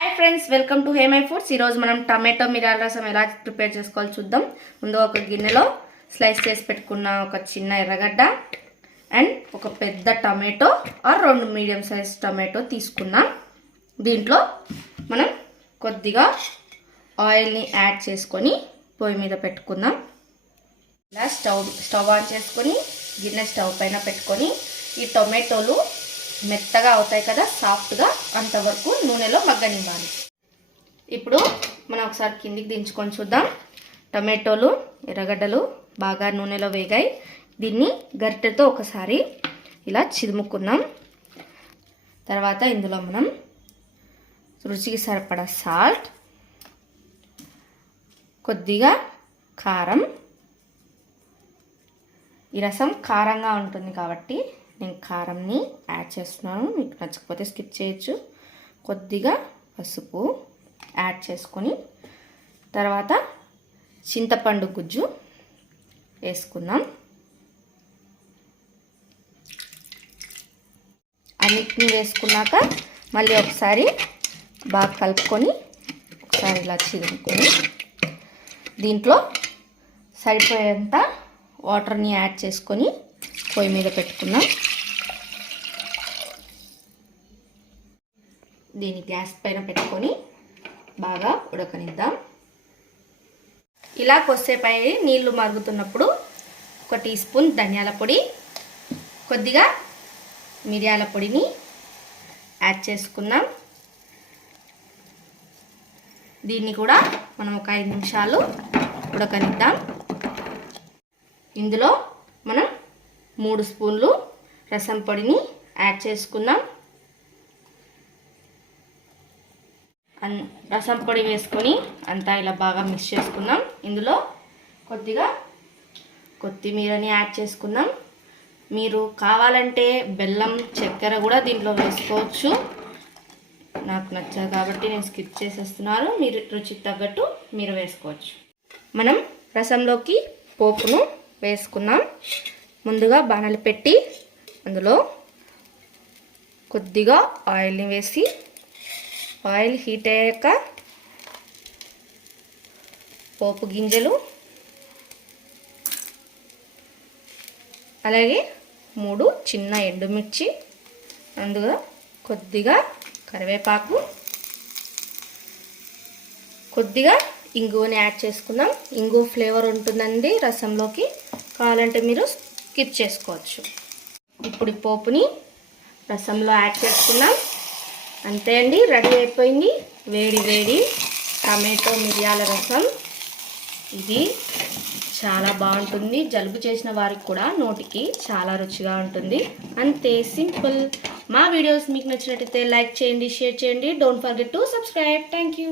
Hi friends, welcome to my foods. ఈరోజు మనం tomato మిరియాల రసం ఎలా ప్రిపేర్ చేసుకోవాలో చూద్దాం. ముందు ఒక గిన్నెలో స్లైస్ చేసి పెట్టుకున్న ఒక చిన్న ఎర్రగడ్డ అండ్ ఒక పెద్ద tomato or 2 medium size tomato తీసుకున్నాం. దీంట్లో మనం కొద్దిగా ఆయిల్ని యాడ్ చేసుకొని పొయ్యి మీద పెట్టుకుందాం. ఇలా స్టవ్ ఆన్ చేసుకొని గిన్నె స్టవ్ పైన పెట్టుకొని ఈ టొమాటోలు మెత్తగా అవుతాయి కదా, సాఫ్ట్గా, అంతవరకు నూనెలో మగ్గనివ్వాలి. ఇప్పుడు మనం ఒకసారి కిందికి దించుకొని చూద్దాం. టమాటోలు ఎర్రగడ్డలు బాగా నూనెలో వేగాయి. దీన్ని గరిటెతో ఒకసారి ఇలా చిదుముకుందాం. తర్వాత ఇందులో మనం రుచికి సరిపడా సాల్ట్, కొద్దిగా కారం. ఈ రసం కారంగా ఉంటుంది కాబట్టి నేను కారంని యాడ్ చేస్తున్నాను. మీకు నచ్చకపోతే స్కిప్ చేయొచ్చు. కొద్దిగా పసుపు యాడ్ చేసుకొని తర్వాత చింతపండు గుజ్జు వేసుకుందాం. అన్నిటిని వేసుకున్నాక మళ్ళీ ఒకసారి బాగా కలుపుకొని ఒకసారి ఇలా చిదుముకొని దీంట్లో సరిపోయేంత వాటర్ని యాడ్ చేసుకొని పొయ్యి మీద పెట్టుకుందాం. దీన్ని గ్యాస్ పైన పెట్టుకొని బాగా ఉడకనిద్దాం. ఇలా కొద్దిసేపు నీళ్లు మరుగుతున్నప్పుడు 1 టీ స్పూన్ ధనియాల పొడి, కొద్దిగా మిరియాల పొడిని యాడ్ చేసుకుందాం. దీన్ని కూడా మనం ఒక 5 నిమిషాలు ఉడకనిద్దాం. ఇందులో మనం 3 స్పూన్లు రసం పొడిని యాడ్ చేసుకుందాం. రసం పొడి వేసుకొని అంతా ఇలా బాగా మిక్స్ చేసుకుందాం. ఇందులో కొద్దిగా కొత్తిమీరని యాడ్ చేసుకుందాం. మీరు కావాలంటే బెల్లం, చక్కెర కూడా దీంట్లో వేసుకోవచ్చు. నాకు నచ్చదు కాబట్టి నేను స్కిప్ చేసేస్తున్నాను. మీరు రుచికి తగ్గట్టు మీరు వేసుకోవచ్చు. మనం రసంలోకి పోపును వేసుకుందాం. ముందుగా బాణలు పెట్టి అందులో కొద్దిగా ఆయిల్ని వేసి ఆయిల్ హీట్ అయ్యాక పోపు గింజలు, అలాగే 3 చిన్న ఎండుమిర్చి, అందులో కొద్దిగా కరివేపాకు, కొద్దిగా ఇంగువని యాడ్ చేసుకుందాం. ఇంగు ఫ్లేవర్ ఉంటుందండి రసంలోకి, కావాలంటే మీరు స్కిప్ చేసుకోవచ్చు. ఇప్పుడు పోపుని రసంలో యాడ్ చేసుకుందాం. అంతే అండి, రెడీ అయిపోయింది వేడి వేడి టమాటో మిరియాల రసం. ఇది చాలా బాగుంటుంది. జలుబు చేసిన వారికి కూడా నోటికి చాలా రుచిగా ఉంటుంది. అంతే, సింపుల్. మా వీడియోస్ మీకు నచ్చినట్టయితే లైక్ చేయండి, షేర్ చేయండి. Don't forget to subscribe. Thank you.